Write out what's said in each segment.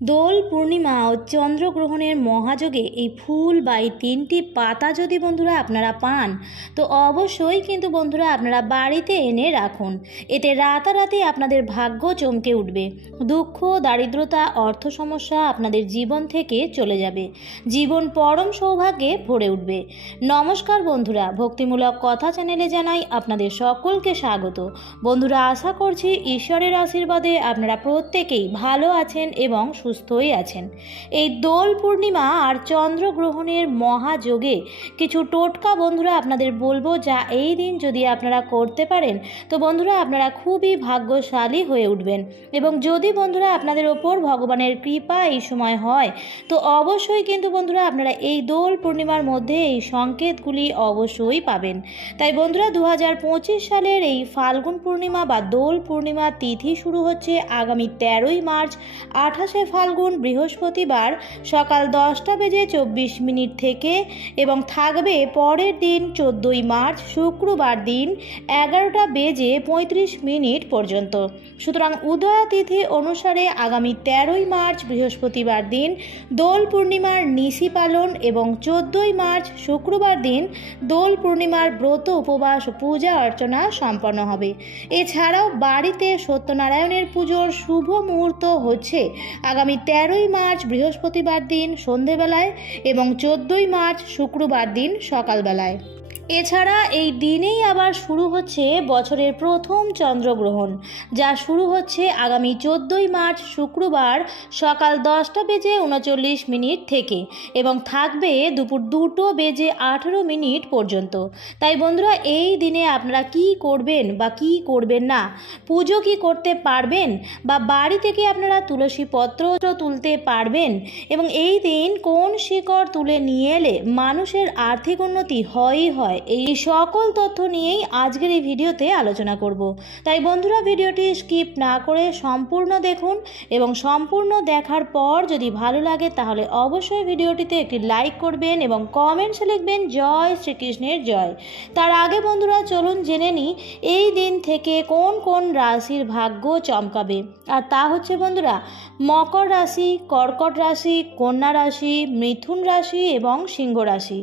দোল পূর্ণিমা ও চন্দ্রগ্রহণের মহাযোগে এই ফুল বা এই 3টি পাতা যদি বন্ধুরা আপনারা পান তো অবশ্যই কিন্তু বন্ধুরা আপনারা বাড়িতে এনে রাখুন। এতে রাতারাতি আপনাদের ভাগ্য চমকে উঠবে। দুঃখ, দারিদ্রতা, অর্থ সমস্যা আপনাদের জীবন থেকে চলে যাবে। জীবন পরম সৌভাগ্যে ভরে উঠবে। নমস্কার বন্ধুরা, ভক্তিমূলক কথা চ্যানেলে জানাই আপনাদের সকলকে স্বাগত। বন্ধুরা, আশা করছি ঈশ্বরের আশীর্বাদে আপনারা প্রত্যেকেই ভালো আছেন এবং সুস্থই আছেন। এই দোল পূর্ণিমা আর চন্দ্রগ্রহণের মহাযোগে কিছু টোটকা বন্ধুরা আপনাদের বলবো, যা এই দিন যদি আপনারা করতে পারেন তো বন্ধুরা আপনারা খুবই ভাগ্যশালী হয়ে উঠবেন। এবং যদি বন্ধুরা আপনাদের ওপর ভগবানের কৃপা এই সময় হয় তো অবশ্যই কিন্তু বন্ধুরা আপনারা এই দোল পূর্ণিমার মধ্যে এই সংকেতগুলি অবশ্যই পাবেন। তাই বন্ধুরা 2025 সালের এই ফাল্গুন পূর্ণিমা বা দোল পূর্ণিমা তিথি শুরু হচ্ছে আগামী 13ই মার্চ 28শে ফাল্গুন বৃহস্পতিবার সকাল 10:24 থেকে এবং থাকবে পরের দিন 14ই মার্চ শুক্রবার দিন 11:35 পর্যন্ত। সুতরাং উদয়া তিথি অনুসারে আগামী 13ই মার্চ বৃহস্পতিবার দিন দোল পূর্ণিমার নিশি পালন এবং 14ই মার্চ শুক্রবার দিন দোল পূর্ণিমার ব্রত উপবাস পূজা অর্চনা সম্পন্ন হবে। এছাড়াও বাড়িতে সত্যনারায়ণের পুজোর শুভ মুহূর্ত হচ্ছে আগামী 13ই মার্চ বৃহস্পতিবার দিন সন্ধেবেলায় এবং 14ই মার্চ শুক্রবার দিন সকালবেলায়। এছাড়া এই দিনেই আবার শুরু হচ্ছে বছরের প্রথম চন্দ্রগ্রহণ, যা শুরু হচ্ছে আগামী 14ই মার্চ শুক্রবার সকাল 10:39 থেকে এবং থাকবে দুপুর 2:18 পর্যন্ত। তাই বন্ধুরা এই দিনে আপনারা কি করবেন বা কি করবেন না, পুজো কি করতে পারবেন বা বাড়ি থেকে আপনারা তুলসী পত্র তুলতে পারবেন এবং এই দিন কোন শিকড় তুলে নিয়ে এলে মানুষের আর্থিক উন্নতি হয়ই হয়, এই সকল তথ্য নিয়েই আজকের এই ভিডিওতে আলোচনা করব। তাই বন্ধুরা ভিডিওটি স্কিপ না করে সম্পূর্ণ দেখুন এবং সম্পূর্ণ দেখার পর যদি ভালো লাগে তাহলে অবশ্যই ভিডিওটিতে একটি লাইক করবেন এবং কমেন্টসে লিখবেন জয় শ্রীকৃষ্ণের জয়। তার আগে বন্ধুরা চলুন জেনে নিই এই দিন থেকে কোন কোন রাশির ভাগ্য চমকাবে। আর তা হচ্ছে বন্ধুরা মকর রাশি, কর্কট রাশি, কন্যা রাশি, মিথুন রাশি এবং সিংহ রাশি।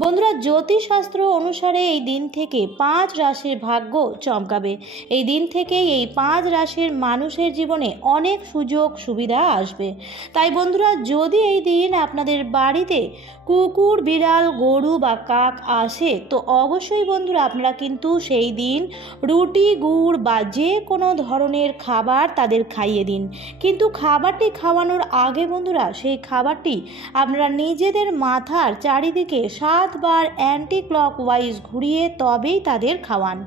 বন্ধুরা জ্যোতিষশাস্ত্র অনুসারে এই দিন থেকে 5 রাশির ভাগ্য চমকাবে। এই দিন থেকেই এই 5 রাশির মানুষের জীবনে অনেক সুযোগ সুবিধা আসবে। তাই বন্ধুরা যদি এই দিন আপনাদের বাড়িতে কুকুর, বিড়াল, গরু বা কাক আসে তো অবশ্যই বন্ধুরা আপনারা কিন্তু সেই দিন রুটি, গুড় বা যে কোনো ধরনের খাবার তাদের খাইয়ে দিন। কিন্তু খাবারটি খাওয়ানোর আগে বন্ধুরা সেই খাবারটি আপনারা নিজেদের মাথার চারিদিকে 7 বার অ্যান্টি ক্লকওয়াইজ ঘুরিয়ে তবেই তাদের খাওয়ান।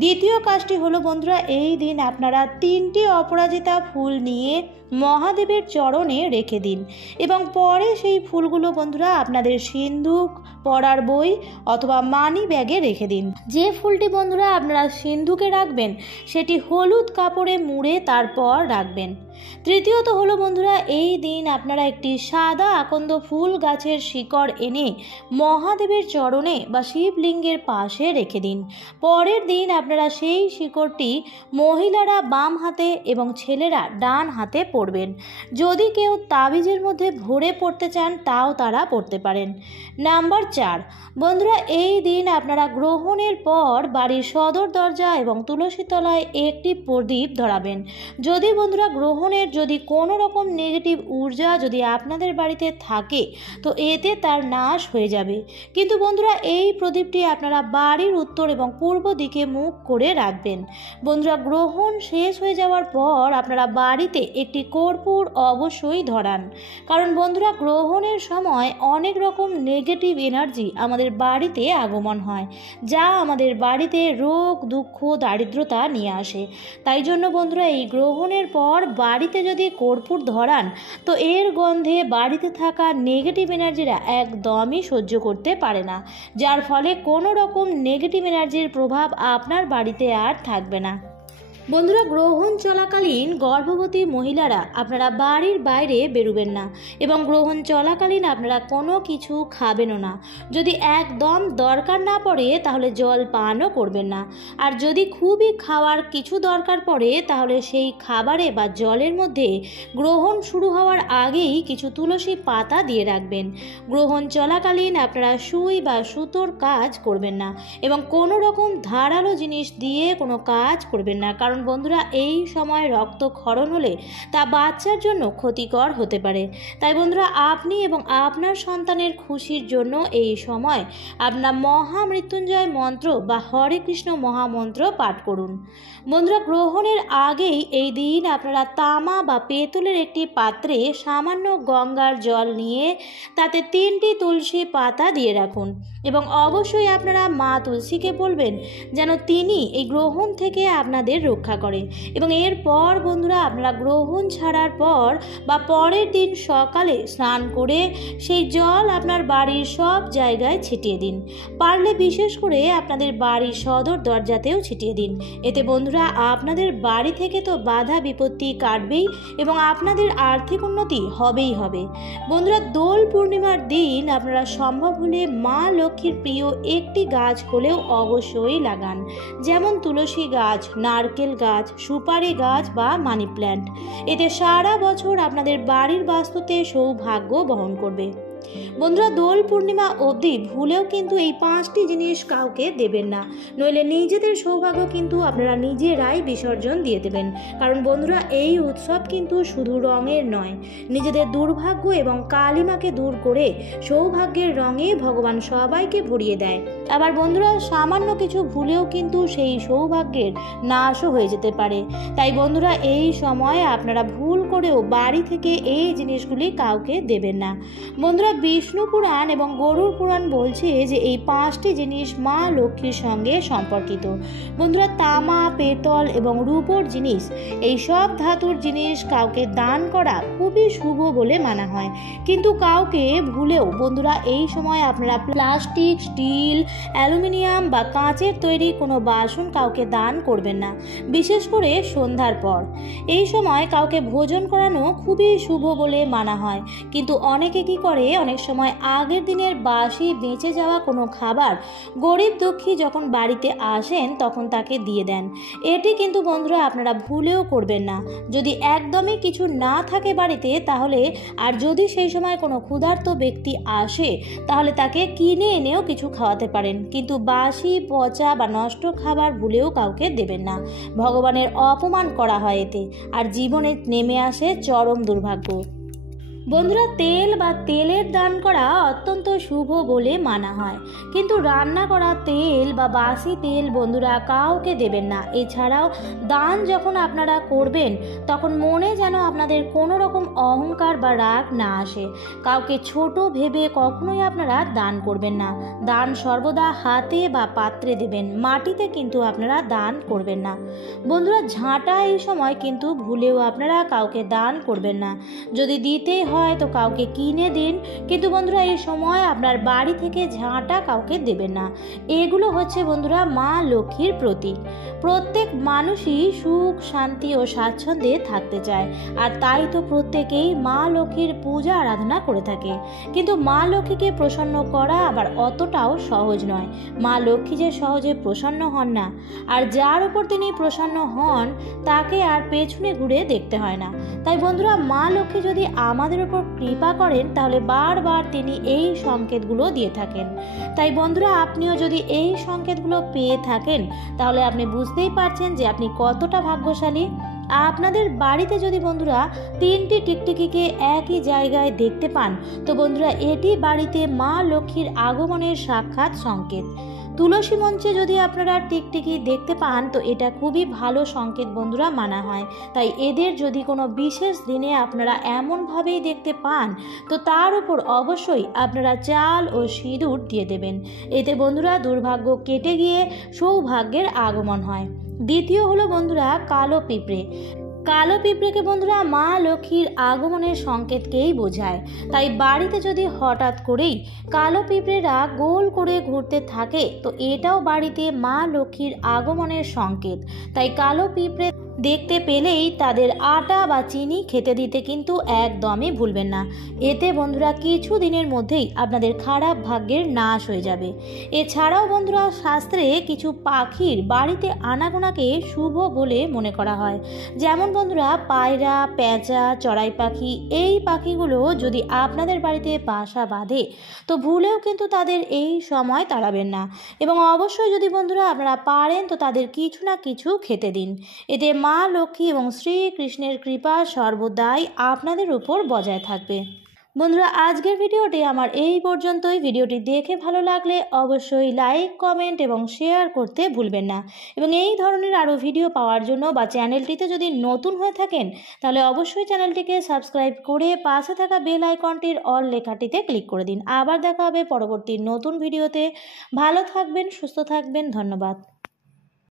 দ্বিতীয় কাজটি হলো বন্ধুরা এই দিন আপনারা 3টি অপরাজিতা ফুল নিয়ে মহাদেবের চরণে রেখে দিন এবং পরে সেই ফুলগুলো বন্ধুরা আপনাদের সিন্ধুক, পড়ার বই অথবা মানি ব্যাগে রেখে দিন। যে ফুলটি বন্ধুরা আপনারা সিন্ধুকে রাখবেন সেটি হলুদ কাপড়ে মুড়ে তারপর রাখবেন। তৃতীয়ত হলো বন্ধুরা এই দিন আপনারা একটি সাদা আকন্দ ফুল গাছের শিকড় এনে মহাদেবের চরণে বা শিবলিঙ্গের পাশে রেখে দিন। পরের দিন আপনারা সেই শিকড়টি মহিলারা বাম হাতে এবং ছেলেরা ডান হাতে পরবেন। যদি কেউ তাবিজের মধ্যে ভরে পড়তে চান তাও তারা পড়তে পারেন। নাম্বার 4 বন্ধুরা এই দিন আপনারা গ্রহণের পর বাড়ির সদর দরজা এবং তুলসী তলায় একটি প্রদীপ ধরাবেন। যদি বন্ধুরা গ্রহণের যদি কোনো রকম নেগেটিভ ঊর্জা যদি আপনাদের বাড়িতে থাকে তো এতে তার নাশ হয়ে যাবে। কিন্তু বন্ধুরা এই প্রদীপটি আপনারা বাড়ির উত্তর এবং পূর্ব দিকে মুখ করে রাখবেন। বন্ধুরা গ্রহণ শেষ হয়ে যাওয়ার পর আপনারা বাড়িতে একটি কর্পূর অবশ্যই ধরান, কারণ বন্ধুরা গ্রহণের সময় অনেক রকম নেগেটিভ এনার্জি আমাদের বাড়িতে আগমন হয়, যা আমাদের বাড়িতে রোগ, দুঃখ, দারিদ্রতা নিয়ে আসে। তাই জন্য বন্ধুরা এই গ্রহণের পর বাড়িতে যদি কর্পূর ধরান তো এর গন্ধে বাড়িতে থাকা নেগেটিভ এনার্জিরা একদমই সহ্য করতে পারে না, যার ফলে কোনো রকম নেগেটিভ এনার্জির প্রভাব আপনার বাড়িতে আর থাকবে না। বন্ধুরা, গ্রহণ চলাকালীন গর্ভবতী মহিলারা আপনারা বাড়ির বাইরে বেরোবেন না এবং গ্রহণ চলাকালীন আপনারা কোনো কিছু খাবেনও না। যদি একদম দরকার না পড়ে তাহলে জল পানও করবেন না। আর যদি খুবই খাওয়ার কিছু দরকার পড়ে তাহলে সেই খাবারে বা জলের মধ্যে গ্রহণ শুরু হওয়ার আগেই কিছু তুলসী পাতা দিয়ে রাখবেন। গ্রহণ চলাকালীন আপনারা সুই বা সুতোর কাজ করবেন না এবং কোনো রকম ধারালো জিনিস দিয়ে কোনো কাজ করবেন না, কারণ বন্ধুরা এই সময় রক্তক্ষরণ হলে তা বাচ্চার জন্য ক্ষতিকর হতে পারে। তাই বন্ধুরা, আপনি এবং আপনার সন্তানের খুশির জন্য এই সময় আপনার মহামৃত্যুঞ্জয় মন্ত্র বা হরে কৃষ্ণ মহামন্ত্র পাঠ করুন। বন্ধুরা, গ্রহণের আগেই এই দিন আপনারা তামা বা পেতলের একটি পাত্রে সামান্য গঙ্গার জল নিয়ে তাতে 3টি তুলসী পাতা দিয়ে রাখুন এবং অবশ্যই আপনারা মা তুলসীকে বলবেন যেন তিনি এই গ্রহণ থেকে আপনাদের রক্ষা করে। এবং এরপর বন্ধুরা, আপনারা গ্রহণ ছাড়ার পর বা পরের দিন সকালে স্নান করে সেই জল আপনার বাড়ির সব জায়গায় ছিটিয়ে দিন। পারলে বিশেষ করে আপনাদের বাড়ির সদর দরজাতেও ছিটিয়ে দিন। এতে বন্ধুরা আপনাদের বাড়ি থেকে তো বাধা বিপত্তি কাটবেই এবং আপনাদের আর্থিক উন্নতি হবেই হবে। বন্ধুরা, দোল পূর্ণিমার দিন আপনারা সম্ভব হলে মা লক্ষ্মীর প্রিয় একটি গাছ হলেও অবশ্যই লাগান, যেমন তুলসী গাছ, নারকেল গাছ, সুপারি গাছ বা মানি প্ল্যান্ট। এতে সারা বছর আপনাদের বাড়ির বাস্তুতে সৌভাগ্য বহন করবে। বন্ধুরা, দোল পূর্ণিমা অবধি ভুলেও কিন্তু এই 5টি জিনিস কাউকে দেবেন না, নইলে নিজেদের সৌভাগ্য কিন্তু আপনারা নিজেরাই বিসর্জন দিয়ে দেবেন। কারণ বন্ধুরা, এই উৎসব কিন্তু শুধু রঙের নয়, নিজেদের দুর্ভাগ্য এবং কালিমাকে দূর করে সৌভাগ্যের রঙে ভগবান সবাইকে ভরিয়ে দেয়। আবার বন্ধুরা, সামান্য কিছু ভুলেও কিন্তু সেই সৌভাগ্যের নাশও হয়ে যেতে পারে। তাই বন্ধুরা, এই সময় আপনারা ভুল করেও বাড়ি থেকে এই জিনিসগুলি কাউকে দেবেন না। বন্ধুরা, বিষ্ণু পুরাণ এবং গরুড় পুরাণ বলছে যে এই 5টি জিনিস মা লক্ষ্মীর সঙ্গে সম্পর্কিত। বন্ধুরা, তামা, পেতল এবং রূপোর জিনিস, এই সব ধাতুর জিনিস কাউকে দান করা খুবই শুভ বলে মানা হয়। কিন্তু কাউকে ভুলেও বন্ধুরা এই সময় আপনারা প্লাস্টিক, স্টিল, অ্যালুমিনিয়াম বা কাঁচের তৈরি কোনো বাসন কাউকে দান করবেন না, বিশেষ করে সন্ধ্যার পর। এই সময় কাউকে ভোজন করানো খুবই শুভ বলে মানা হয়। কিন্তু অনেকে কি করে, অনেক সময় আগের দিনের বাসি বেঁচে যাওয়া কোনো খাবার গরিব দুঃখী যখন বাড়িতে আসেন তখন তাকে দিয়ে দেন। এটি কিন্তু বন্ধুরা আপনারা ভুলেও করবেন না। যদি একদমই কিছু না থাকে বাড়িতে তাহলে, আর যদি সেই সময় কোনো ক্ষুধার্ত ব্যক্তি আসে তাহলে তাকে কিনে এনেও কিছু খাওয়াতে পারেন, কিন্তু বাসি, পচা বা নষ্ট খাবার ভুলেও কাউকে দেবেন না। ভগবানের অপমান করা হয় এতে, আর জীবনে নেমে আসে চরম দুর্ভাগ্য। বন্ধুরা, তেল বা তেলের দান করা অত্যন্ত শুভ বলে মানা হয়, কিন্তু রান্না করা তেল বা বাসি তেল বন্ধুরা কাউকে দেবেন না। এছাড়াও দান যখন আপনারা করবেন তখন মনে যেন আপনাদের কোনো রকম অহংকার বা রাগ না আসে। কাউকে ছোট ভেবে কখনোই আপনারা দান করবেন না। দান সর্বদা হাতে বা পাত্রে দেবেন, মাটিতে কিন্তু আপনারা দান করবেন না। বন্ধুরা, ঝাঁটা এই সময় কিন্তু ভুলেও আপনারা কাউকে দান করবেন না। যদি দিতে হয় তো কাউকে কিনে দিন, কিন্তু বন্ধুরা এই সময় আপনার বাড়ি থেকে ঝাঁটা কাউকে দেবেন না। এগুলো হচ্ছে বন্ধুরা মা লক্ষ্মীর প্রতীক। প্রত্যেক মানুষই সুখ, শান্তি ও স্বাচ্ছন্দ্যে থাকতে চায়, আর তাই তো প্রত্যেকেই মা লক্ষ্মীর পূজা আরাধনা করে থাকে। কিন্তু মা লক্ষ্মীকে প্রসন্ন করা আবার অতটাও সহজ নয়। মা লক্ষ্মী যে সহজে প্রসন্ন হন না, আর যার উপর তিনি প্রসন্ন হন তাকে আর পেছনে ঘুরে দেখতে হয় না। তাই বন্ধুরা, মা লক্ষ্মী যদি আমাদের উপর কৃপা করেন তাহলে বারবার তিনি এই সংকেতগুলো দিয়ে থাকেন। তাই বন্ধুরা, আপনিও যদি এই সংকেতগুলো পেয়ে থাকেন তাহলে আপনি বুঝতেই পারছেন যে আপনি কতটা ভাগ্যশালী। আপনাদের বাড়িতে যদি বন্ধুরা 3টি টিকটিকিকে একই জায়গায় দেখতে পান তো বন্ধুরা এটি বাড়িতে মা লক্ষ্মীর আগমনের সাক্ষাৎ সংকেত। তুলসী মঞ্চে যদি আপনারা টিকটিকি দেখতে পান তো এটা খুবই ভালো সংকেত বন্ধুরা মানা হয়। তাই এদের যদি কোনো বিশেষ দিনে আপনারা এমনভাবেই দেখতে পান তো তার উপর অবশ্যই আপনারা চাল ও সিঁদুর দিয়ে দেবেন। এতে বন্ধুরা দুর্ভাগ্য কেটে গিয়ে সৌভাগ্যের আগমন হয়। দ্বিতীয় হলো বন্ধুরা কালো পিঁপড়ে। কালো পিঁপড়েকে বন্ধুরা মা লক্ষ্মীর আগমনের সংকেতকেই বোঝায়। তাই বাড়িতে যদি হঠাৎ করেই কালো পিঁপড়েরা গোল করে ঘুরতে থাকে তো এটাও বাড়িতে মা লক্ষ্মীর আগমনের সংকেত। তাই কালো পিঁপড়ে দেখতে পেলেই তাদের আটা বা চিনি খেতে দিতে কিন্তু একদমই ভুলবেন না। এতে বন্ধুরা কিছু দিনের মধ্যেই আপনাদের খারাপ ভাগ্যের নাশ হয়ে যাবে। এছাড়াও বন্ধুরা শাস্ত্রে কিছু পাখির বাড়িতে আনাগোনাকে শুভ বলে মনে করা হয়। যেমন বন্ধুরা পায়রা, পেঁচা, চড়াই পাখি, এই পাখিগুলো যদি আপনাদের বাড়িতে বাসা বাঁধে তো ভুলেও কিন্তু তাদের এই সময় তাড়াবেন না, এবং অবশ্যই যদি বন্ধুরা আপনারা পারেন তো তাদের কিছু না কিছু খেতে দিন। এতে মা লক্ষ্মী এবং শ্রীকৃষ্ণের কৃপা সর্বদাই আপনাদের উপর বজায় থাকবে। বন্ধুরা আজকের ভিডিওটি আমার এই পর্যন্তই। ভিডিওটি দেখে ভালো লাগলে অবশ্যই লাইক, কমেন্ট এবং শেয়ার করতে ভুলবেন না। এবং এই ধরনের আরও ভিডিও পাওয়ার জন্য বা চ্যানেলটিতে যদি নতুন হয়ে থাকেন তাহলে অবশ্যই চ্যানেলটিকে সাবস্ক্রাইব করে পাশে থাকা বেল আইকনটির অল লেখাটিতে ক্লিক করে দিন। আবার দেখা হবে পরবর্তী নতুন ভিডিওতে। ভালো থাকবেন, সুস্থ থাকবেন, ধন্যবাদ।